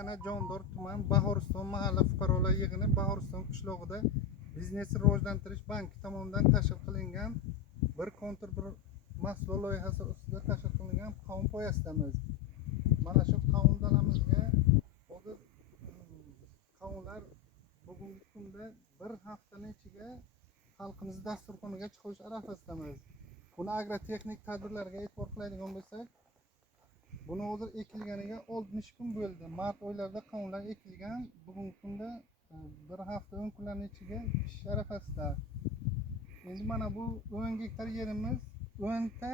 Ana Jondor tuman Bahoriston mahalla fuqarolar yig'ini Bahoriston qishlog'ida biznesni rivojlantirish banki tomonidan tashkil qilingan bir kontur bir mahsulot loyihasi ustida tashkil qilingan qonun poyasidamiz. Mana shu qonun dalamizga hozir qonunlar bugungi kunda bir haftaning ichiga xalqimiz dasturxoniga chiqish arafasidamiz. Buni agrotexnik tadbirlarga e'tibor qiladigan bo'lsak, buni hozir ekilganiga 60 kun bo'ldi. Mart oylarida qonunlar ekilgan. Bugungi kunda bir hafta 10 kunlarning ichiga pishish arafasida. Endi mana bu 10 gektar yerimiz 10 ta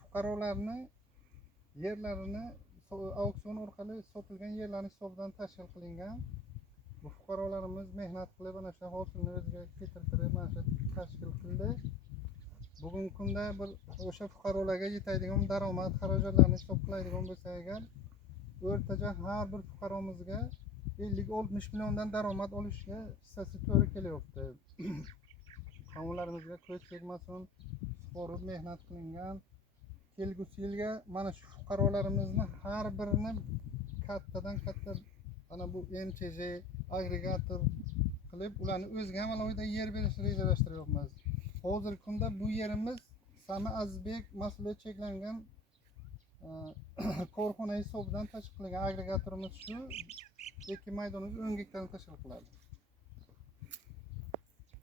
fuqarolarni yerlarini auksion orqali sotilgan yerlarning hisobidan tashkil qilingan. Bu fuqarolarimiz mehnat qilib ana shu hosilni o'ziga keltirib mana shu tashkil qildi. Bugungi kunda bir o'sha fuqarolarga yetadigan daromad xarajatlarini hisob qiladigan bo'lsak agar, o'rtacha har bir fuqaromizga 50-60 milliondan daromad olishga hissasi to'g'ri kelyapti. Qonunlarimizga ko'z tegmasin, sug'urib mehnat qilingan. Kelgusi yilga mana shu fuqarolarimizni har birini kattadan katta ana bu MCJ agregator qilib ularni o'ziga ham alohida yer berishni rejalashtiryapmiz. Hozirgi kunda bu yerimiz Sami Azizbek mas'uliyat cheklangan korxona hisobidan tashkil qilingan agregatorimiz shu. Ekin maydonimiz 10 gektarni tashkil qiladi.